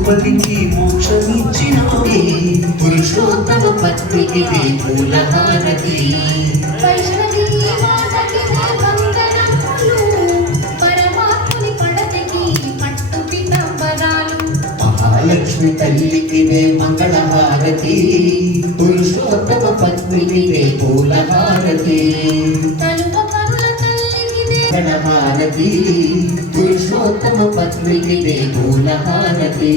ద్రౌపదికి మోక్షమిచ్చినావే పురుషోత్తమ పత్నికి పూలహారతి మహాలక్ష్మి తల్లికి మంగళహారతి పురుషోత్తమ పత్నికి పూలహారతి మంగళహారతి పురుషోత్తమ పత్నికి పూలహారతి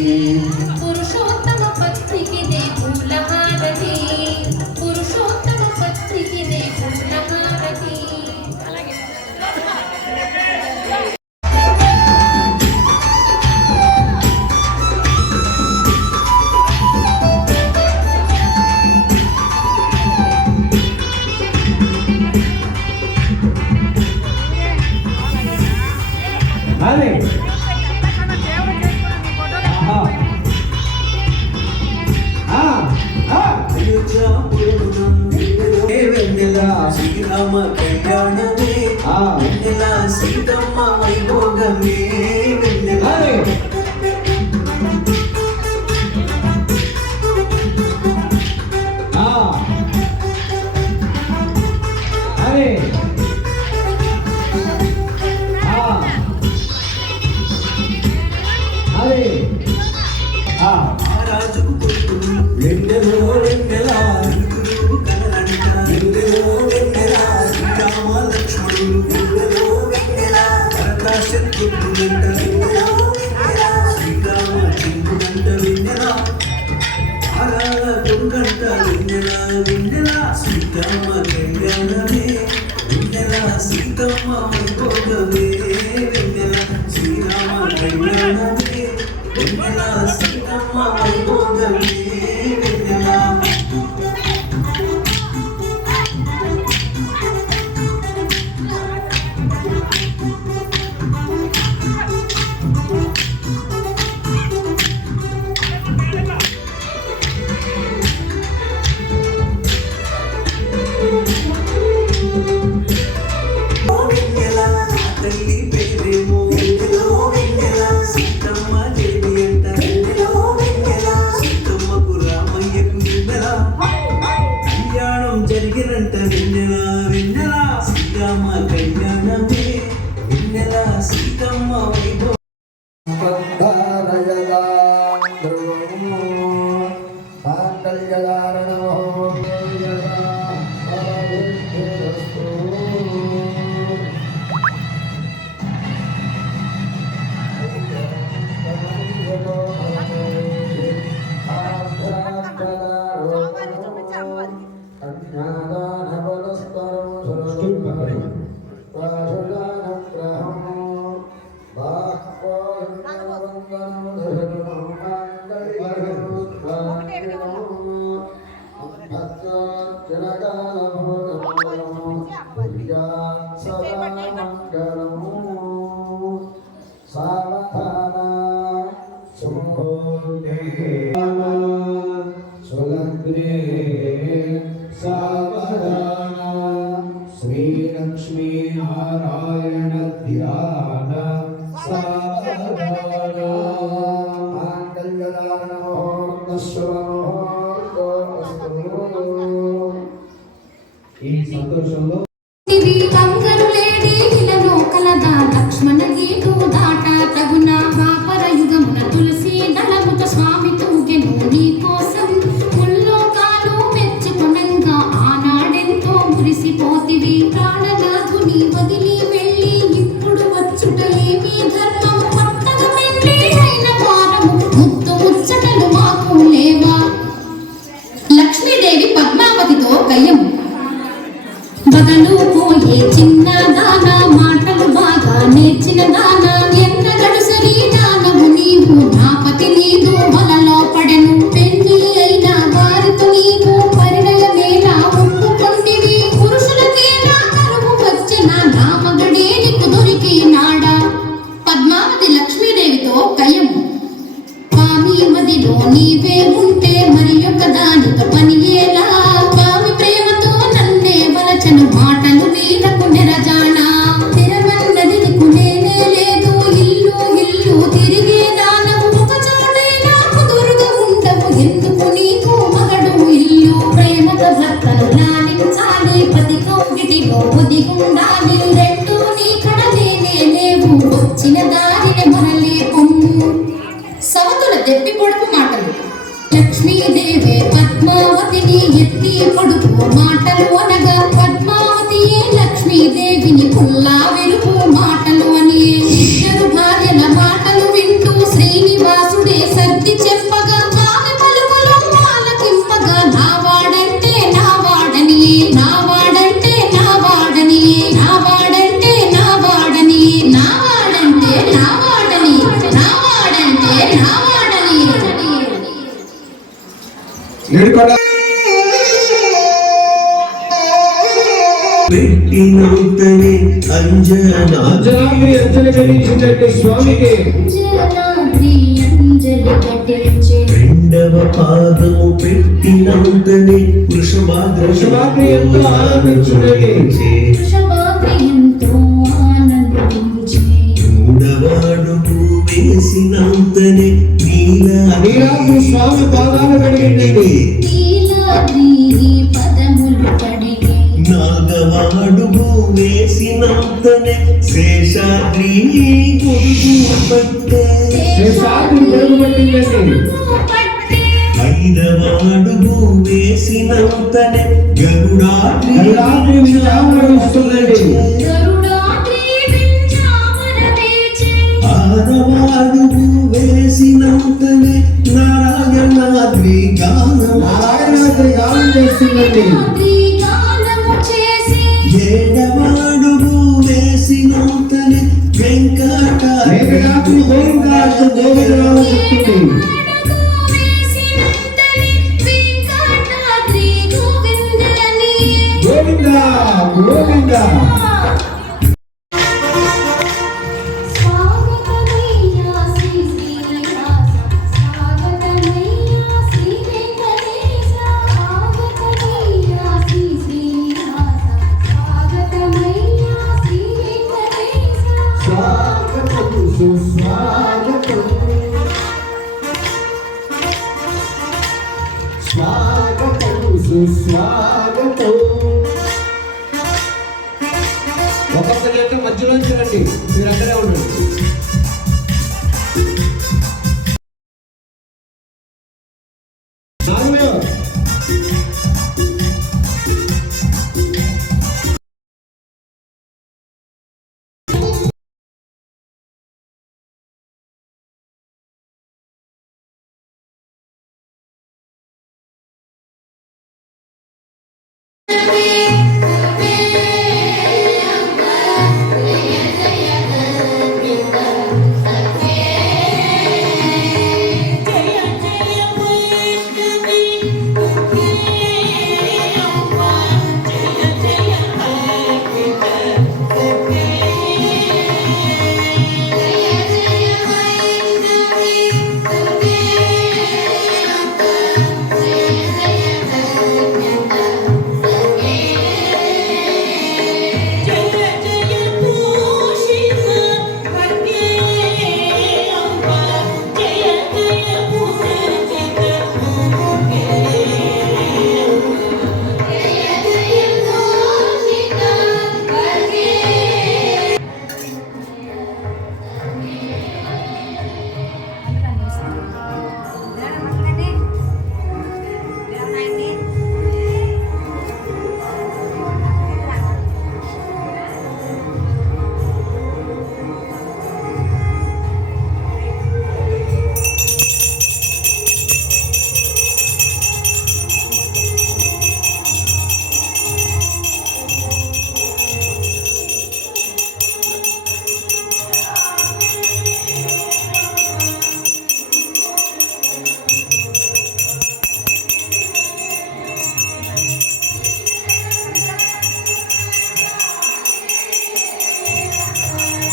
పురుషోత్తమ పత్నికి పూలహారతి పురుషోత్తమ పత్నికి పూలహారతి అలాగే శ్రీరామ కళ్యాణమే వెన్నెల సీతమ్మ వైభోగమే వెన్నెల రాజుకు వెన్నెలో వెన్నెల శ్రీరామ చెంపుగంట వెన్నెల ఆరాల గంట వెన్నెల వెన్నెల శ్రీరామ కళ్యాణమే వెన్నెల సీతమ్మ వైభోగమే వెన్నెల శ్రీరామ కళ్యాణమే వెన్నెల సీతమ్మ వైభోగమే వెన్నెల జరిగినంట వెన్నెల వెన్నెల సీతమ్మ కళ్యాణమే వెన్నెల సీతమ్మ వైభవం श्री लक्ष्मी नारायण ध्यान ఈ సంతోషంలో కంగరు లేడి ఇలలో కలదా లక్ష్మణ గీటు దాట తగున ద్వాపర యుగమున తులసి దళముత స్వామి తూగెను నీ కోసం ముల్లోకాలు మెచ్చుకొనంగా ఆనాడెంతో మురిసిపోతివి ప్రాణనాథుని వదిలి వెళ్ళి ఇప్పుడు వచ్చుట ఏమీ ధర్మం కొత్తగా పెళ్ళి అయిన వారము ముద్దు ముచ్చటలు మాకు లేవా లక్ష్మీదేవి పద్మావతితో కయ్యం బగలు పోయే చిన్న దాన మాటలు బాగా నేర్చిన దాన ఎంత గడుసరి దానము నీవు నాపతి నీదు వలలో పడెను పెళ్లి అయిన వారితో నీవు పరిణయమేలా ఒప్పుకొంటివి పురుషులకేలా కరువు వచ్చిన నా మగడే నీకు దొరికినాడా పద్మావతి లక్ష్మీదేవితో కయ్యం స్వామి మదిలో నీవే ఉంటే మరి యొక్క దానితో పని ఎలా స్వామి ప్రేమతో నన్నే వలచను మాటలు వీరకు నిరజానా తిరమన్నది నీకు నేనే లేదు ఇల్లు ఇల్లు తిరిగే దానము ఒక చోటైనా కుదురుగా ఉండవు ఎందుకు నీకు మగడు ఇల్లు ప్రేమతో భర్తను లాలించాలి ప్రతి కౌగిటిలో ఒదిగుండాలి రెండు నీ కడలేనే లేవు వచ్చిన దారిని మనలే పొమ్ము సవతుల దెప్పి పొడుపు మాటలు లక్ష్మీదేవి పద్మావతిని ఎత్తి పొడుపు మాటలు అనగా పద్మావతియే లక్ష్మీదేవిని పుల్లా వెలుపు మాటలు అని ఇద్దరు భార్యల మాటలు వింటూ శ్రీనివాసుడే సర్ది చెప్పగా ఆమె పలుకులు ఆలకింపగా నా వాడంటే నా వాడని నా వాడంటే నా వాడని నా వాడంటే నా వాడని నా వాడంటే నా వాడని నా వాడంటే నా వాడని పెట్టినంతనే అంజనా స్వామికి అంజనాద్రి అంజలి కట్టించే రెండవ పాదము పెట్టినంతనే వృషభాద్రి ఎంతో ఆనందించుటకే వృషభాద్రి ఎంతో ఆనందించే మూడవ అడుగు వేసినంతనే నీలాద్రి స్వామి పాదాలు కడిగిందండి నీలాద్రి పదములు కడిగే నాగవ అడుగు వేసినంతనే శేషాద్రి గొడుగు పట్టే శేషాద్రి గొడుగు పట్టిందండి పట్టే ఐదవ అడుగు వేసినంతనే గరుడాద్రి విజృంభిస్తుందండి గరుడాద్రి వింజామర వేచే ఆరవ అడుగు వేసినంతనే నారాయణాద్రి గానం నారాయణాద్రి గానం చేస్తుందండి నాద్రి గానము చేసి ఏడవ అడుగు వేసినంతనే వెంకటాద్రి గోవిందాలు చెప్తుంది వెంకటాద్రి గోవిందని గోవింద గోవింద స్వాగతమయ్యా శ్రీ శ్రీనివాస స్వాగతమయ్యా శ్రీ వెంకటేశ స్వాగతమయ్యా శ్రీ శ్రీనివాస స్వాగతమయ్యా శ్రీ వెంకటేశ స్వాగతం సుస్వాగతం స్వాగతం సుస్వాగతం వెళ్ళండి, మీరు అక్కడే ఉండండి. నాలుగు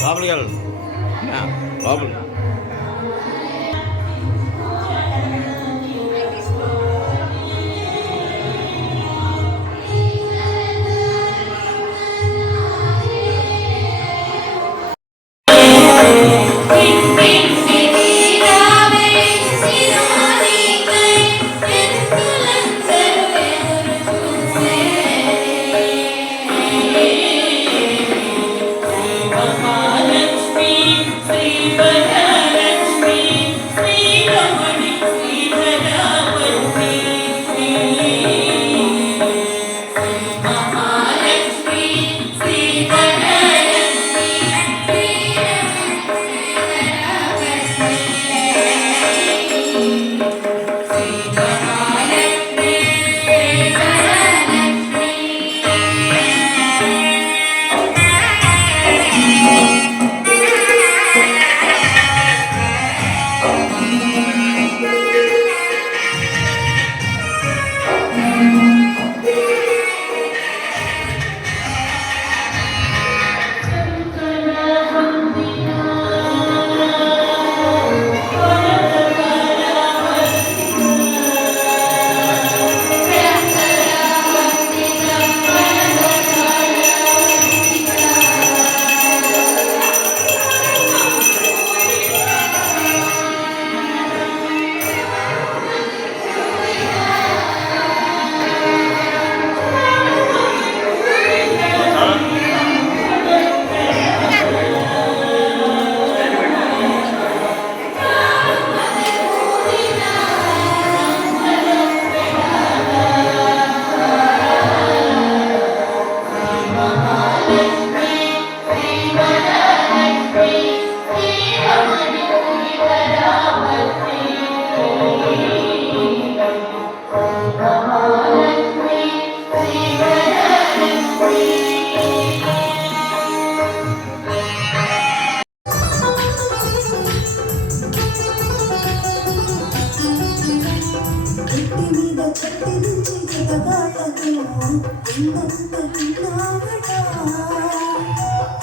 లోపలికి వెళ్ళు లోపలికి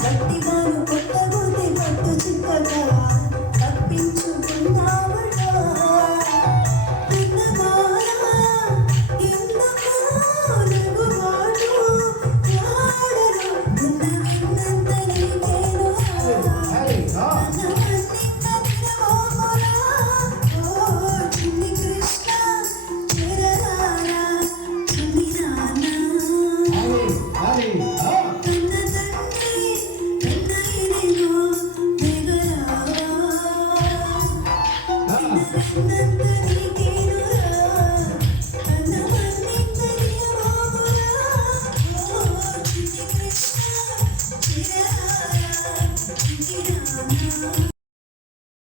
గట్టిగాను